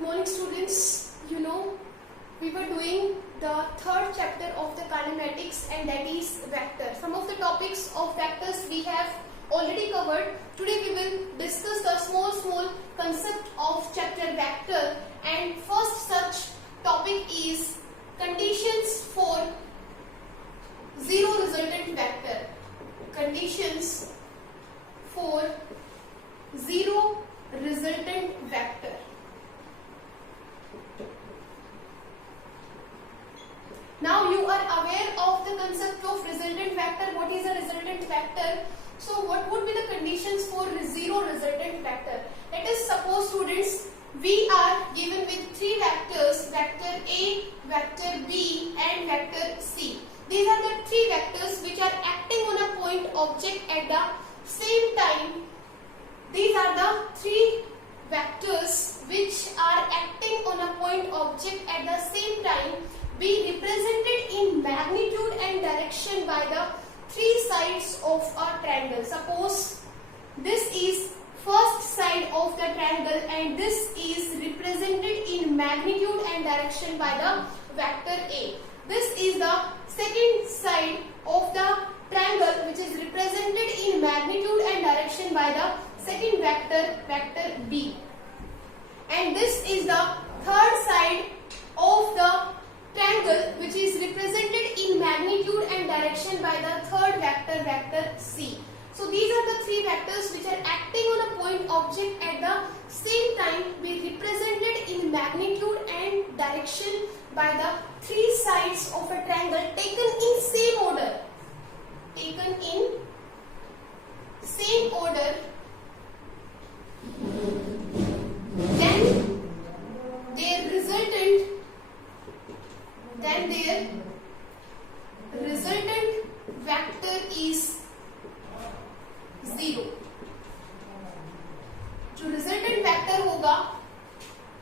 Good morning, students. We were doing the third chapter of the kinematics, and that is vector. Some of the topics of vectors we have already covered. Today we will discuss the small concept of chapter vector, and first such topic is conditions for zero resultant vector. Conditions for zero resultant vector. Now you are aware of the concept of resultant vector. What is a resultant vector? So what would be the conditions for zero resultant vector? Let us suppose, students, we are given with three vectors, vector A, vector B and vector C. These are the three vectors which are acting on a point object at the same time. These are the three vectors which are acting on a point object at the same time, be represented in magnitude and direction by the three sides of a triangle. Suppose this is first side of the triangle and this is represented in magnitude and direction by the vector A. This is the second side of the triangle which is represented in magnitude and direction by the second vector, vector B. And this is the third side of the triangle which is represented in magnitude and direction by the third vector, vector C. So these are the three vectors which are acting on a point object at the same time, be represented in magnitude and direction by the three sides of a triangle taken in same order. Taken in same order. Then their resultant vector is 0. जो resultant vector होगा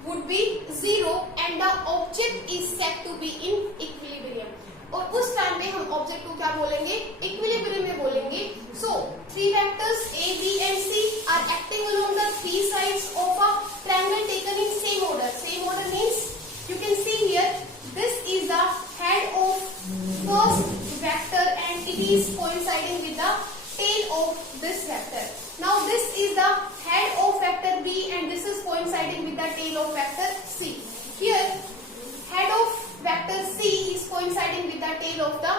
would be 0 and the object is said to be in equilibrium. और उस time में हम object को क्या बोलेंगे? Equilibrium में बोलेंगे. So three vectors A, B and C are acting along the three sides of a triangle taken in same order. Same order means you can see here this is the head of first vector and it is coinciding with the tail of this vector. Now this is the head of vector B and this is coinciding with the tail of vector C. Here head of vector C is coinciding with the tail of the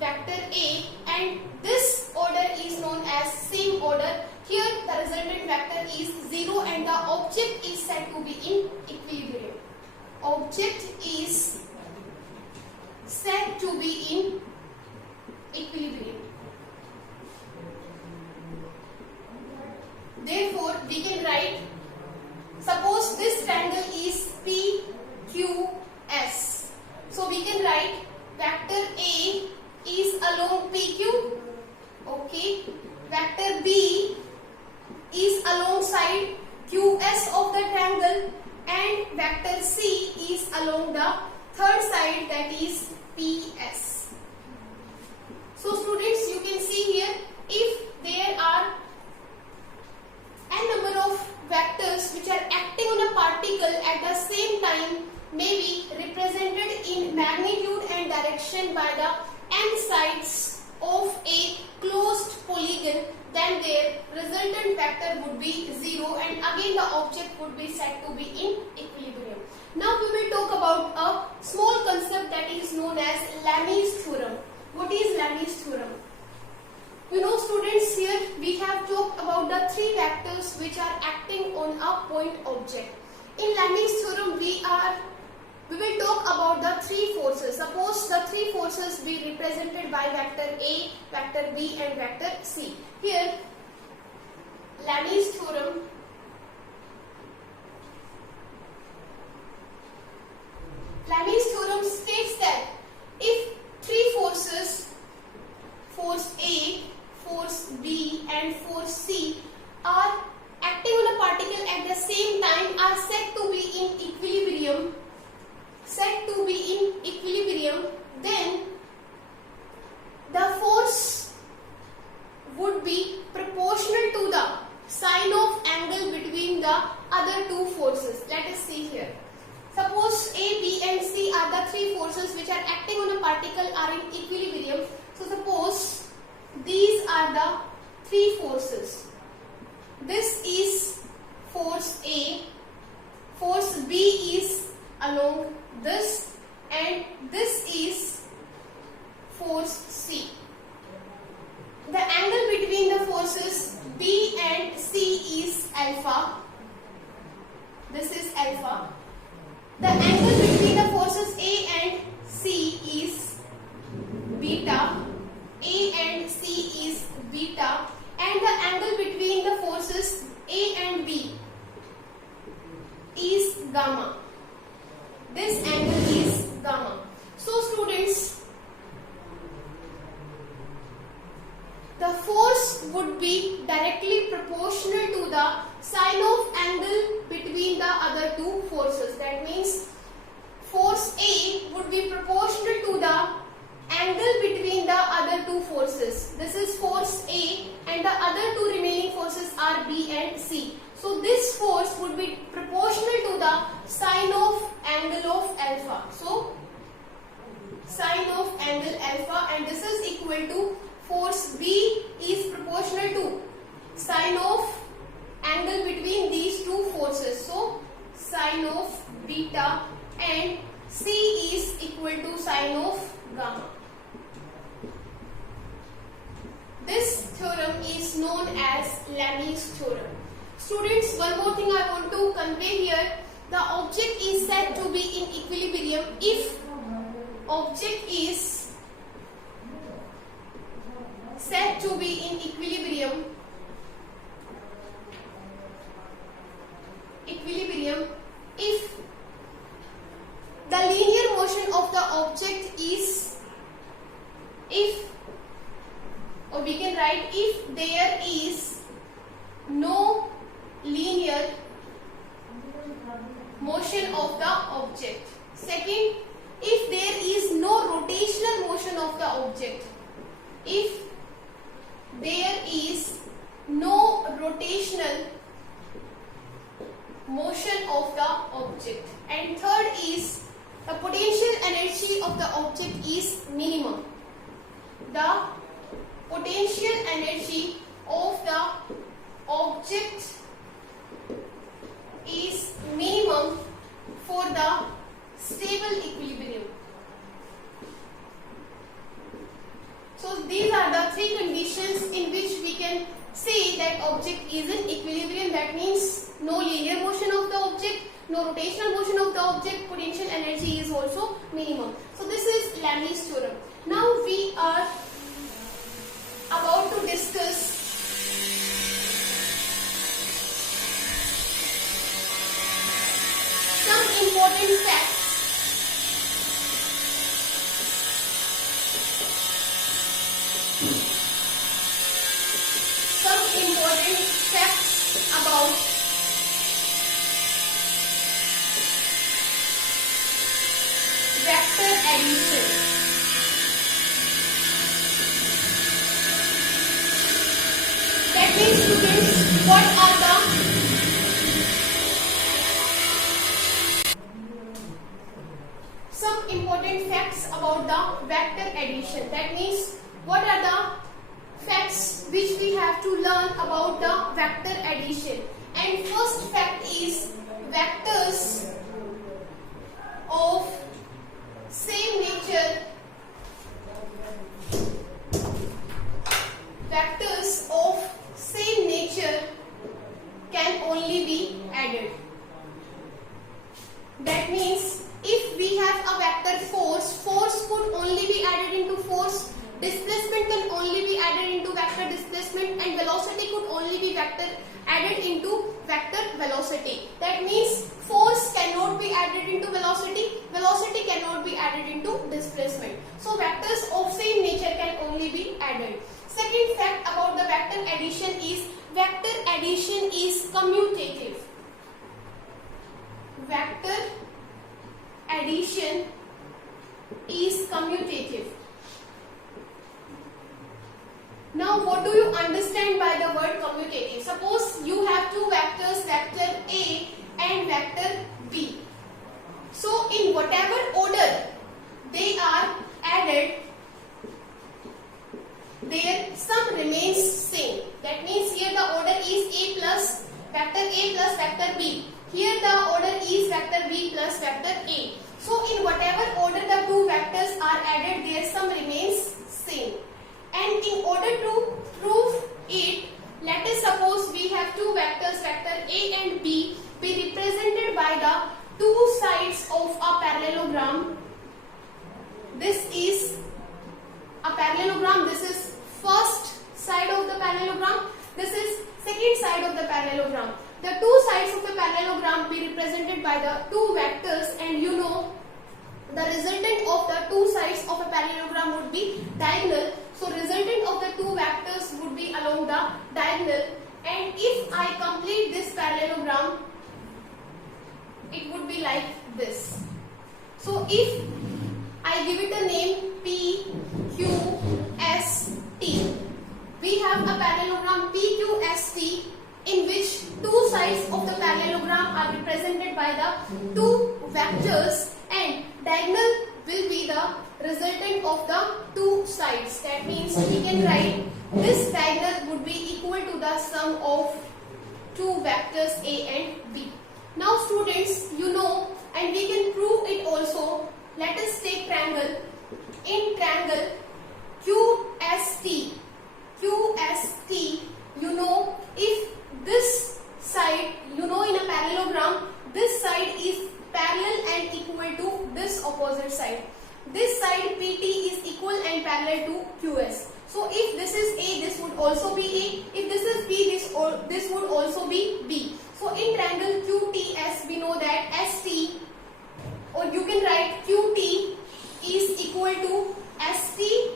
vector A and this order is known as same order. Here the resultant vector is 0 and the object is said to be in equilibrium. Object is said to be in equilibrium. Therefore, we can write, suppose this triangle is PQS. So we can write vector A is along PQ. Okay. Vector B is alongside QS of the triangle and vector C is along the third side, that is PS. So students, you can see here, if there are n number of vectors which are acting on a particle at the same time, may be represented in magnitude and direction by the n sides of a closed polygon, then their resultant vector would be 0 and again the object would be said to be in equilibrium. Now we will talk about a small concept that is known as Lami's theorem. What is Lami's theorem? Students, here we have talked about the three vectors which are acting on a point object. In Lami's theorem we will talk about the three forces. Suppose the three forces be represented by vector A, vector B and vector C. Here Lami's theorem states that if three forces, force A, force B and force C, are acting on a particle at the same time, are said to be in equilibrium, then the force would be proportional to the sine of angle other two forces. Let us see here. Suppose A, B and C are the three forces which are acting on a particle are in equilibrium. So suppose these are the three forces. This is force A, force B is along this, and this is force C. The angle between the forces B and C is alpha. This is alpha. The angle between the forces A and C is beta. A and C is beta. And the angle between the forces A and B is gamma. This angle is gamma. So students, the force would be directly proportional to the sine of angle between the other two forces. That means force A would be proportional to the angle between the other two forces. This is force A and the other two remaining forces are B and C. So this force would be proportional to the sine of angle of alpha. So sine of angle alpha, and this is equal to force B is proportional to sine of angle between these two forces. So sine of beta, and C is equal to sine of gamma. This theorem is known as Lami's theorem. Students, one more thing I want to convey here. The object is said to be in equilibrium if object is said to be in equilibrium if the linear motion of the object is, or we can write, if there is no linear motion of the object. Second, if there is no rotational motion of the object. If there is no rotational motion of the object. And third is the potential energy of the object is minimum. The potential energy of the object is minimum for the stable equilibrium. So these are the three conditions in which we can say that object is in equilibrium. That means no linear motion of the object, no rotational motion of the object, potential energy is also minimum. So this is Lami's theorem. Now we are about to discuss some important facts about vector addition. That means, students, what are the some important facts about the vector addition? That means, what are the facts which we have to learn about the vector addition? And first fact is vectors of same nature, vectors of same nature can only be added. That means if we have a vector force, force could only be added into force, displacement can only be added into vector displacement, and velocity could only be added into vector velocity. That means force cannot be added into velocity, velocity cannot be added into displacement. So vectors of same nature can only be added. Second fact about the vector addition is vector addition is commutative. Vector addition is commutative. Now what do you understand by the word commutative? Suppose you have two vectors, vector A plus vector B. Here the order is vector B plus vector A. So in whatever order the two vectors are added, their sum remains same. And in order to prove it, let us suppose we have two vectors, vector A and B, be represented by the two sides of a parallelogram. This is a parallelogram. This is first side of the parallelogram. This is second side of the parallelogram. The two sides of a parallelogram be represented by the two vectors, and you know the resultant of the two sides of a parallelogram would be diagonal. So resultant of the two vectors would be along the diagonal, and if I complete this parallelogram, it would be like this. So if I give it a name P, Q, S, T, we have a parallelogram P, Q, S, T in which two sides of the parallelogram are represented by the two vectors, and diagonal will be the resultant of the two sides. That means we can write this diagonal would be equal to the sum of two vectors A and B. Now students, you know, and we can prove it also. Let us take triangle. In triangle QST, you know, if this side, you know, in a parallelogram, this side is parallel and equal to this opposite side. This side PT is equal and parallel to QS. So if this is A, this would also be A. If this is B, this would also be B. So in triangle QTS, we know that ST, or you can write QT is equal to ST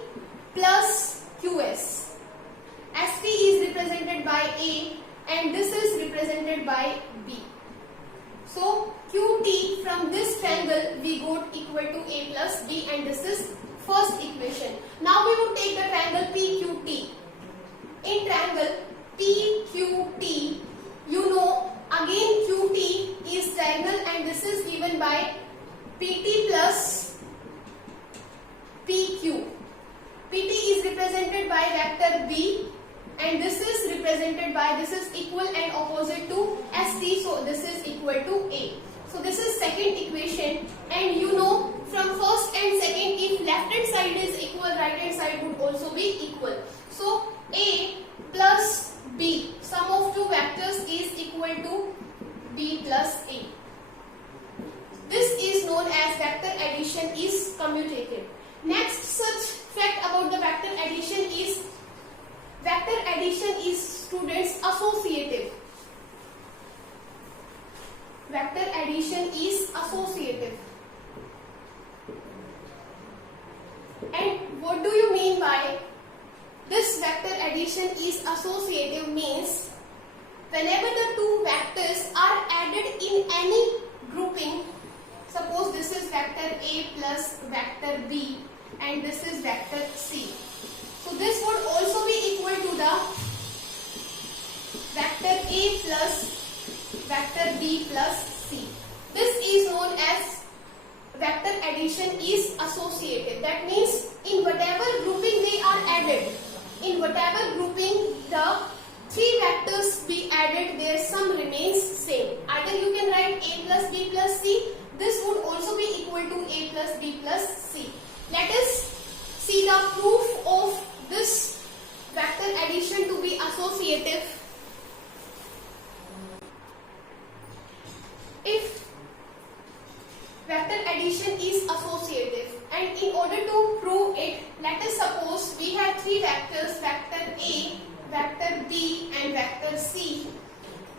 plus QS. ST is represented by A and this is represented by B. So QT, from this triangle we got equal to A plus B, and this is first equation. Now we would take the triangle PQT. In triangle PQT, you know, again QT is diagonal and this is given by PT plus PQ. PT is represented by vector B and this is represented by, this is equal and opposite to ST, so this is equal to A. So this is second equation, and you know, from first and second, if left hand side is equal, right hand side would also be equal. So A plus B, sum of two vectors is equal to B plus A. This is known as vector addition is commutative. Next such fact about the vector addition is, vector addition is, students, associative. Vector addition is associative. And what do you mean by this vector addition is associative? Means whenever the two vectors are added in any grouping, suppose this is vector A plus vector B and this is vector C. So this would also be equal to the vector A plus vector B plus C. This is known as vector addition is associative. That means in whatever grouping they are added, in whatever grouping the three vectors be added, their sum remains same. Either you can write A plus B plus C. This would also be equal to A plus B plus C. Let us see the proof of this vector addition to be associative. If vector addition is associative, and in order to prove it, let us suppose we have three vectors, vector A, vector B and vector C,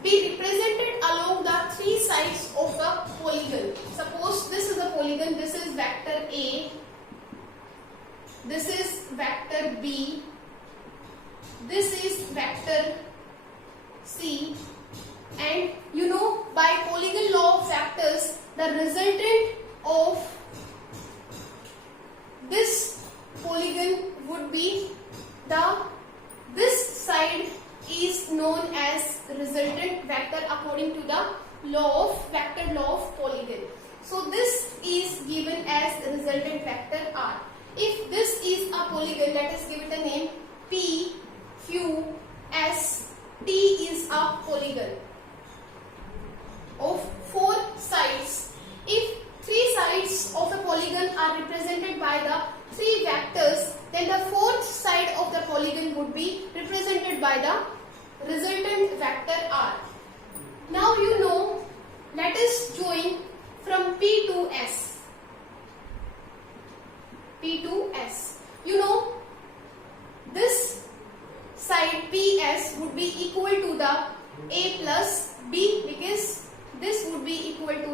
be represented along the three sides of a polygon. Suppose this is a polygon, this is vector A, this is vector B, this is vector C, and you know, by polygon law of vectors, the resultant of this polygon would be this side is known as resultant vector according to the law of vector law of polygon. So this is given as resultant vector R. If this is a polygon, let us give it a name P, Q, S, T is a polygon.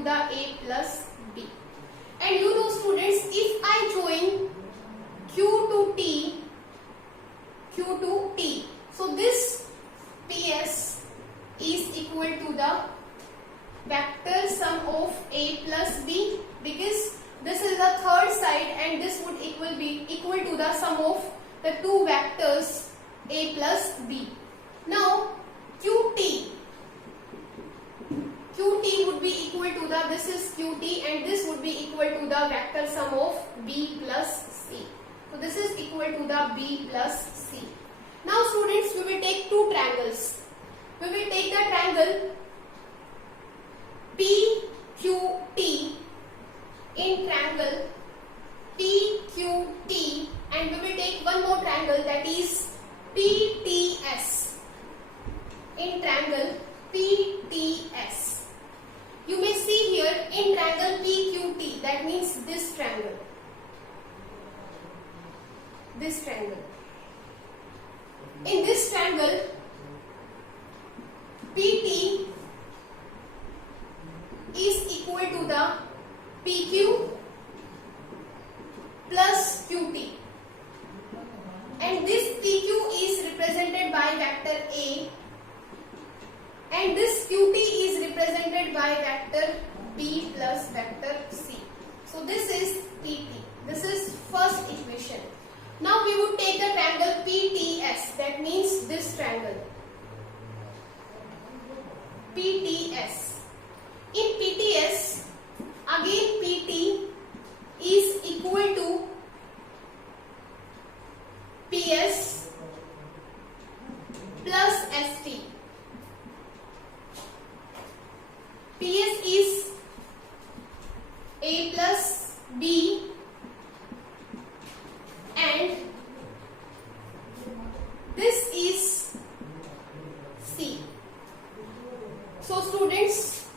to the A plus B. And you know students, if I join Q to T, so this PS is equal to the vector sum of A plus B, because this is the third side and this would be equal to the sum of the two vectors A plus B. Now QT would be equal to the, this is QT and this would be equal to the vector sum of B plus C. So this is equal to the B plus C. Now students, we will take two triangles. We will take the triangle PQT in triangle PQT, and we will take one more triangle, that is PTS in triangle PTS. You may see here in triangle PQT, that means this triangle. In this triangle PT is equal to the PQ plus QT, and this PQ is represented by vector A and this QT is represented by vector B plus vector C. So this is PT. This is first equation. Now we would take the triangle PTS, that means this triangle PTS. In PTS, again PT is equal to PS plus ST. PS is A plus B and this is C. So students,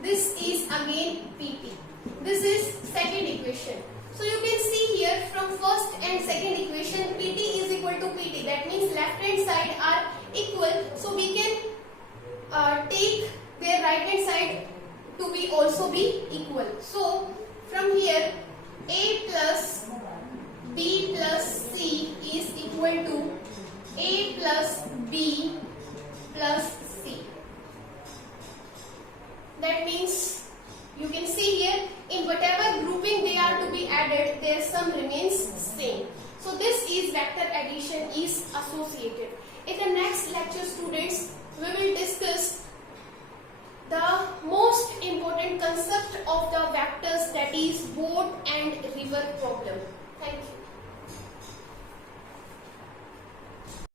this is again PT. This is second equation. So you can see here from first and second equation PT is equal to PT. That means left hand side are equal. So we can take their right hand side to be also be equal. So from here A plus B plus C is equal to A plus B